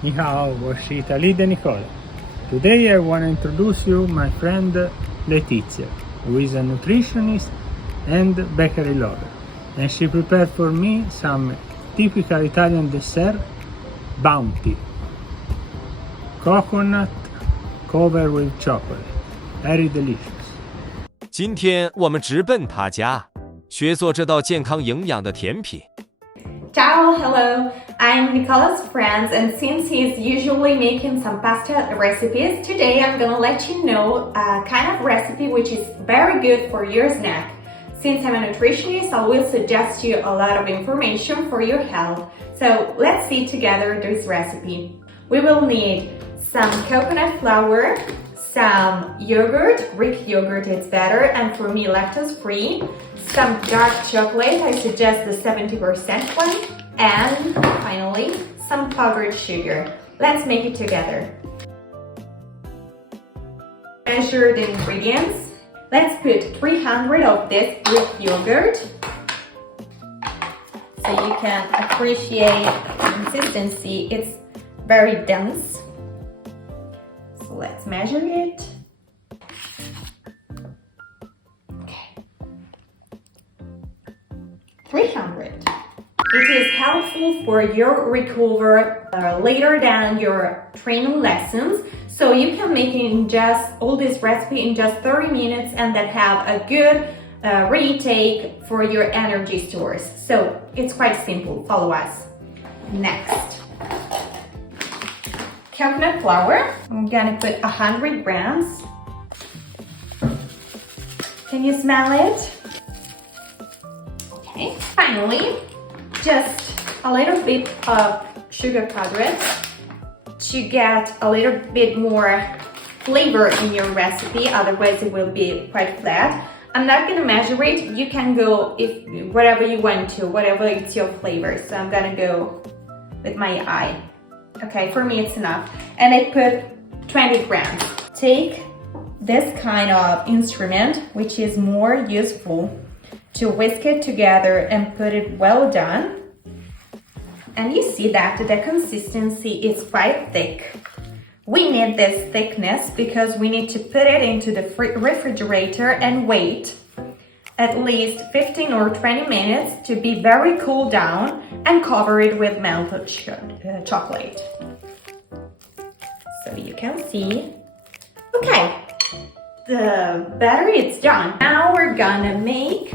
Ni hao, 我是意大利的 Nicola. Today I want to introduce you my friend Letizia, who is a nutritionist and bakery lover. And she prepared for me some typical Italian dessert, bounty. Coconut covered with chocolate. Very delicious. 今天我们直奔他家，学做这道健康营养的甜品。Ciao, hello, I'm Nicola's friend, and since he's usually making some pasta recipes, today I'm gonna let you know a kind of recipe which is very good for your snack. Since I'm a nutritionist, I will suggest you a lot of information for your health. So let's see together this recipe. We will need some coconut flour, some yogurt, Greek yogurt is better, and for me lactose-free, some dark chocolate, I suggest the 70% one, and finally some powdered sugar. Let's make it together. Measure the ingredients. Let's put 300 of this Greek yogurt so you can appreciate the consistency. It's very dense. So let's measure it. Okay. 300. It is helpful for your recovery later than your training lessons. So you can make all this recipe in just 30 minutes and then have a good retake for your energy stores. So it's quite simple. Follow us. Next. Coconut flour. I'm gonna put 100 grams. Can you smell it? Okay. Finally, just a little bit of sugar powder to get a little bit more flavor in your recipe, otherwise it will be quite flat. I'm not gonna measure it. You can go whatever you want to, whatever it's your flavor. So I'm gonna go with my eye. Okay, for me it's enough. And I put 20 grams. Take this kind of instrument, which is more useful to whisk it together and put it well done. And you see that the consistency is quite thick. We need this thickness because we need to put it into the refrigerator and wait at least 15 or 20 minutes to be very cool down and cover it with melted chocolate. So you can see. Okay, the batter is done. Now we're gonna make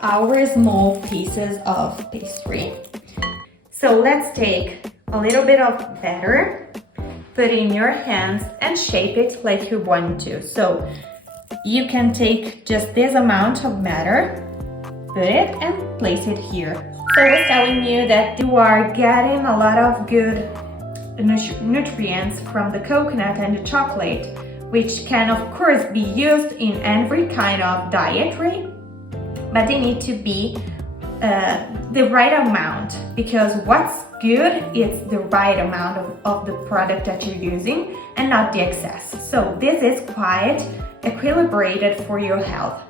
our small pieces of pastry. So let's take a little bit of batter, put it in your hands and shape it like you want to. So you can take just this amount of batter, put it and place it here. So I was telling you that you are getting a lot of good nutrients from the coconut and the chocolate, which can of course be used in every kind of dietary, but they need to be the right amount, because what's good is the right amount of the product that you're using and not the excess. So this is quite equilibrated for your health.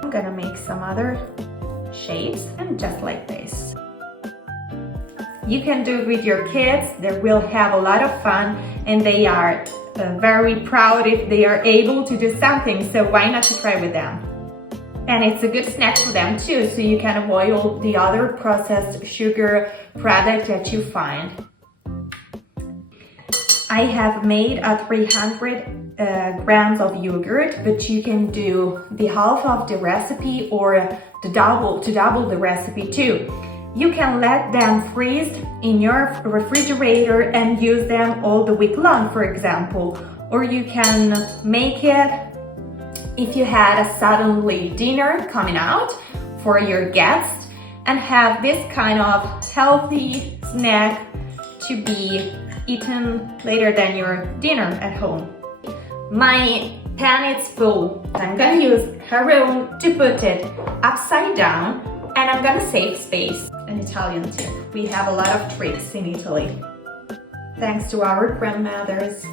I'm gonna make some other shapes and just like this. You can do it with your kids. They will have a lot of fun and they are very proud if they are able to do something, so why not to try with them? And it's a good snack for them too, so you can avoid all the other processed sugar products that you find. I have made a 300 grams of yogurt, but you can do the half of the recipe or to double the recipe too. You can let them freeze in your refrigerator and use them all the week long, for example. Or you can make it if you had a suddenly dinner coming out for your guests and have this kind of healthy snack to be eaten later than your dinner at home. My pan is full. I'm gonna use Haroon to put it upside down and I'm gonna save space. An Italian tip. We have a lot of tricks in Italy, thanks to our grandmothers.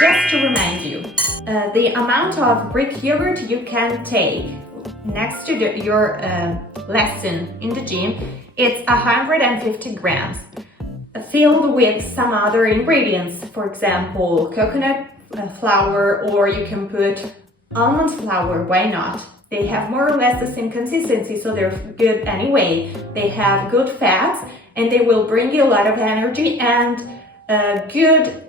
Just to remind you, the amount of Greek yogurt you can take next to your lesson in the gym It's 150 grams, filled with some other ingredients, for example, coconut flour, or you can put almond flour, why not? They have more or less the same consistency, so they're good anyway. They have good fats and they will bring you a lot of energy and good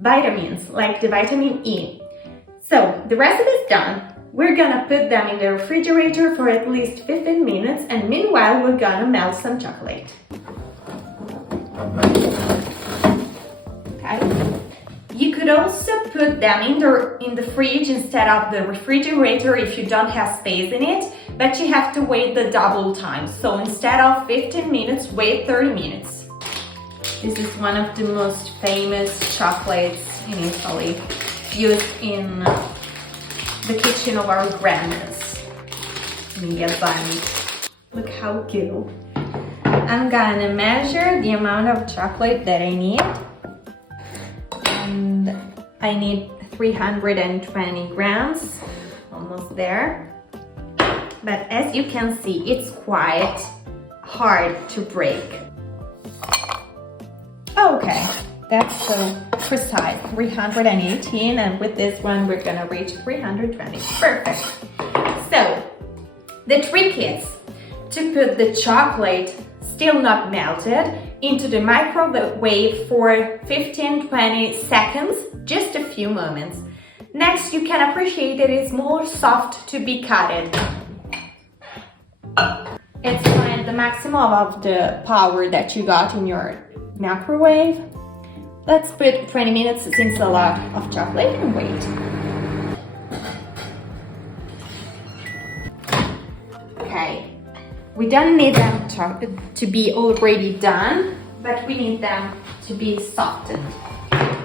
vitamins like the vitamin E. So the recipe is done. We're gonna put them in the refrigerator for at least 15 minutes, and meanwhile we're gonna melt some chocolate. Okay. You could also put them in the fridge instead of the refrigerator if you don't have space in it, but you have to wait the double time. So instead of 15 minutes, wait 30 minutes. This is one of the most famous chocolates in Italy, used in the kitchen of our grandmas. Look how cute. I'm gonna measure the amount of chocolate that I need. And I need 320 grams, almost there. But as you can see, it's quite hard to break. Okay, that's so precise, 318, and with this one we're gonna reach 320. Perfect. So, the trick is to put the chocolate, still not melted, into the microwave for 15-20 seconds, just a few moments. Next, you can appreciate that it's more soft to be cutted. It's find the maximum of the power that you got in your microwave. Let's put 20 minutes since a lot of chocolate and wait. Okay, we don't need them to be already done, but we need them to be softened.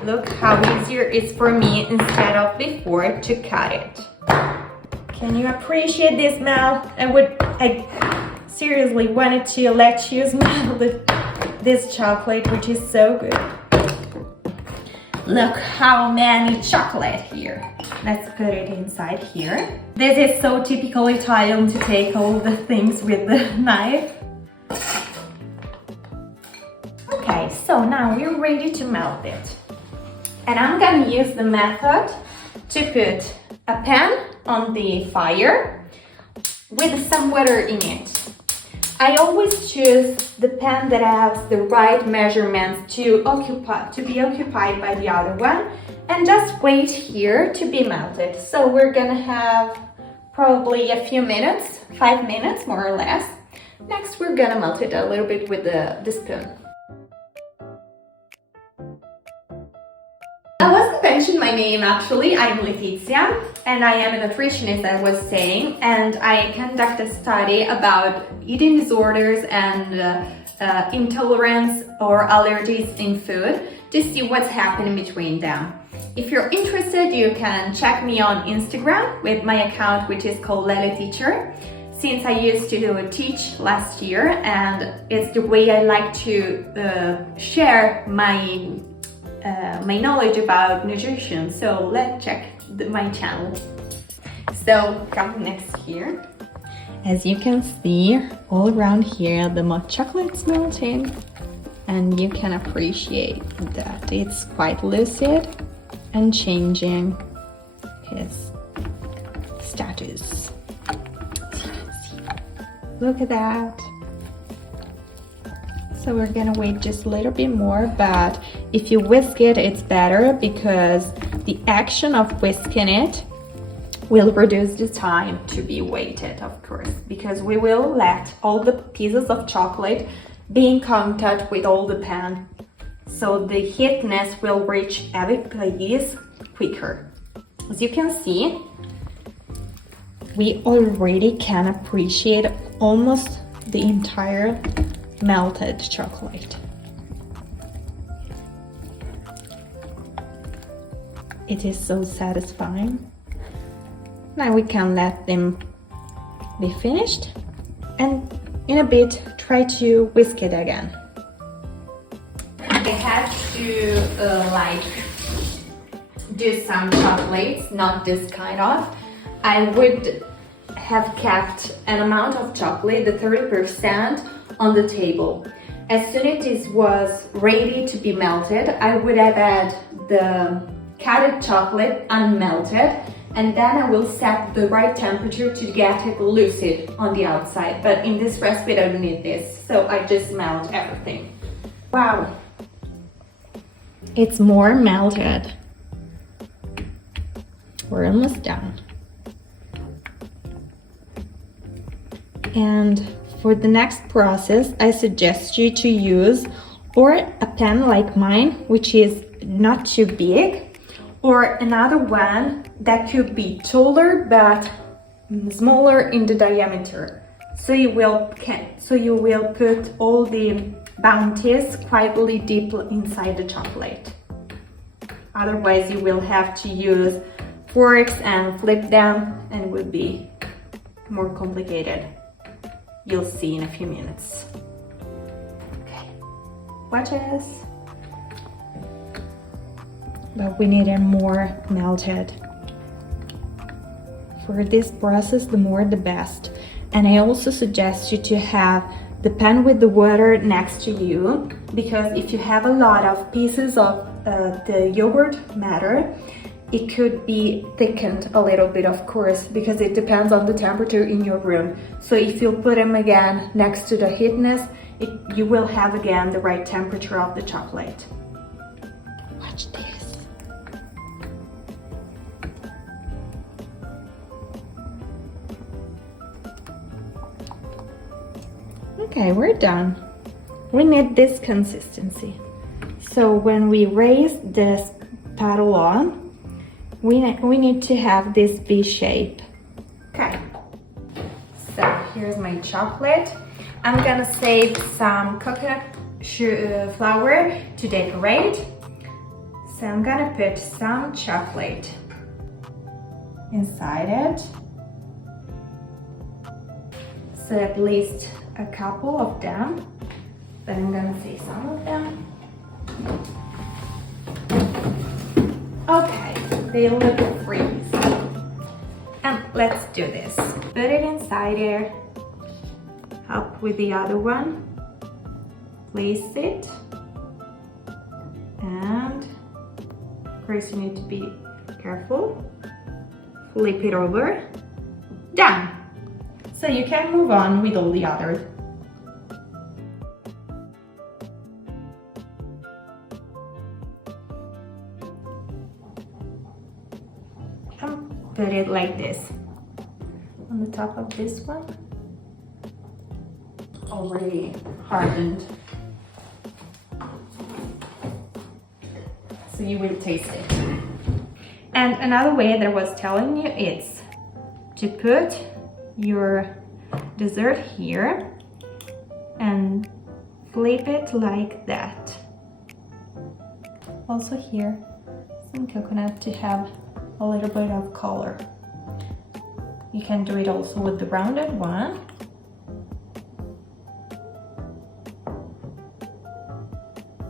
Look how easier it's for me instead of before to cut it. Can you appreciate this smell? I seriously wanted to let you smell this chocolate, which is so good. Look how many chocolate here. Let's put it inside here. This is so typical Italian to take all the things with the knife. Okay, so now we're ready to melt it. And I'm gonna use the method to put a pan on the fire with some water in it. I always choose the pan that has the right measurements to be occupied by the other one, and just wait here to be melted. So we're gonna have probably a few minutes, 5 minutes more or less. Next we're gonna melt it a little bit with the spoon. I wasn't mentioned my name actually. I'm Letizia and I am a nutritionist, as I was saying, and I conduct a study about eating disorders and intolerance or allergies in food to see what's happening between them. If you're interested, you can check me on Instagram with my account, which is called Lele Teacher, since I used to teach last year, and it's the way I like to share my knowledge about nutrition. So let's check my channel. So come next here. As you can see, all around here the chocolate's melting, and you can appreciate that it's quite lucid and changing his status. As you can see. Look at that. So we're gonna wait just a little bit more, but if you whisk it, it's better because the action of whisking it will reduce the time to be waited, of course, because we will let all the pieces of chocolate be in contact with all the pan. So the heatness will reach every place quicker. As you can see, we already can appreciate almost the entire melted chocolate. It is so satisfying. Now we can let them be finished, and in a bit try to whisk it again. I had to do some chocolates, not this kind of. I would have kept an amount of chocolate, the 30%, on the table. As soon as it was ready to be melted, I would have had the cutted chocolate unmelted, and then I will set the right temperature to get it lucid on the outside. But in this recipe, I don't need this, so I just melt everything. Wow, it's more melted. We're almost done. And for the next process, I suggest you to use or a pan like mine, which is not too big, or another one that could be taller but smaller in the diameter. So you will put all the bounties quietly deep inside the chocolate. Otherwise, you will have to use forks and flip them, and it will be more complicated. You'll see in a few minutes. Okay, watch us. But we need it more melted. For this process, the more the best. And I also suggest you to have the pan with the water next to you, because if you have a lot of pieces of the yogurt matter, it could be thickened a little bit, of course, because it depends on the temperature in your room. So if you put them again next to the heatness, you will have again the right temperature of the chocolate. Watch this. Okay, we're done. We need this consistency. So when we raise this paddle on, we need to have this V shape. Okay, so here's my chocolate. I'm gonna save some coconut flour to decorate. So I'm gonna put some chocolate inside it. So at least a couple of them. Then I'm gonna save some of them. Okay, they look freeze. And let's do this. Put it inside there. Up with the other one. Place it. And of course you need to be careful. Flip it over. Done. So you can move on with all the others. Put it like this on the top of this one. Already hardened. So you will taste it. And another way that I was telling you is to put your dessert here and flip it like that. Also here, some coconut to have a little bit of color. You can do it also with the rounded one.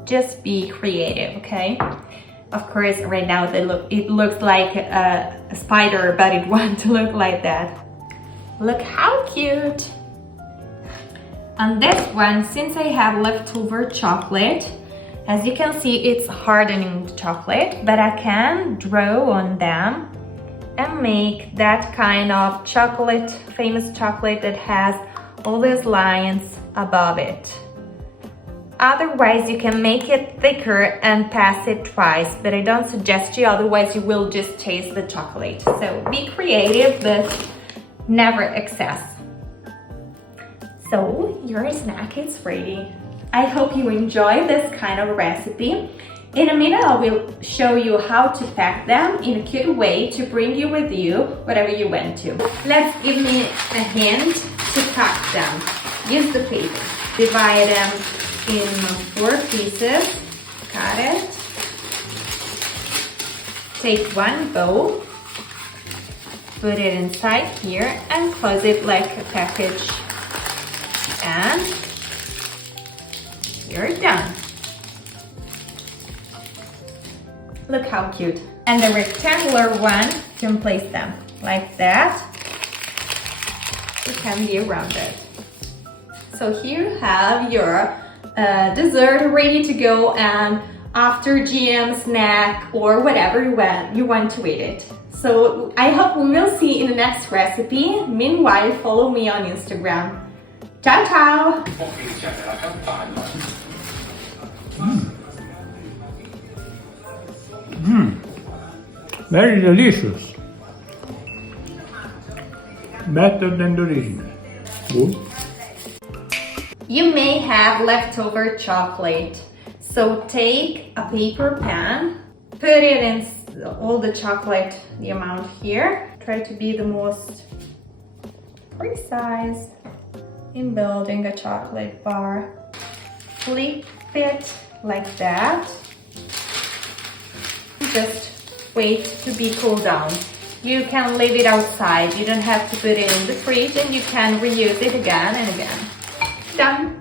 Just be creative, okay? Of course, right now it looks like a spider, but it won't look like that. Look how cute! On this one, since I have leftover chocolate, as you can see, it's hardening the chocolate, but I can draw on them and make that kind of chocolate, famous chocolate that has all these lines above it. Otherwise, you can make it thicker and pass it twice, but I don't suggest you, otherwise you will just taste the chocolate. So be creative, but never excess. So your snack is ready. I hope you enjoy this kind of recipe. In a minute, I will show you how to pack them in a cute way to bring you with you wherever you went to. Let's give me a hint to cut them. Use the paper. Divide them in 4 pieces. Cut it. Take one bow. Put it inside here and close it like a package. And you're done. Look how cute. And the rectangular one, you can place them like that. it can be around it. So here you have your dessert ready to go, and after GM snack or whatever you want to eat it. So I hope we will see in the next recipe. Meanwhile, follow me on Instagram. Ciao ciao! Very delicious. Better than the original. Good. You may have leftover chocolate. So take a paper pan, put it in all the chocolate, the amount here. Try to be the most precise in building a chocolate bar. Flip it like that. Just wait to be cooled down. You can leave it outside. You don't have to put it in the fridge, and you can reuse it again and again. Done.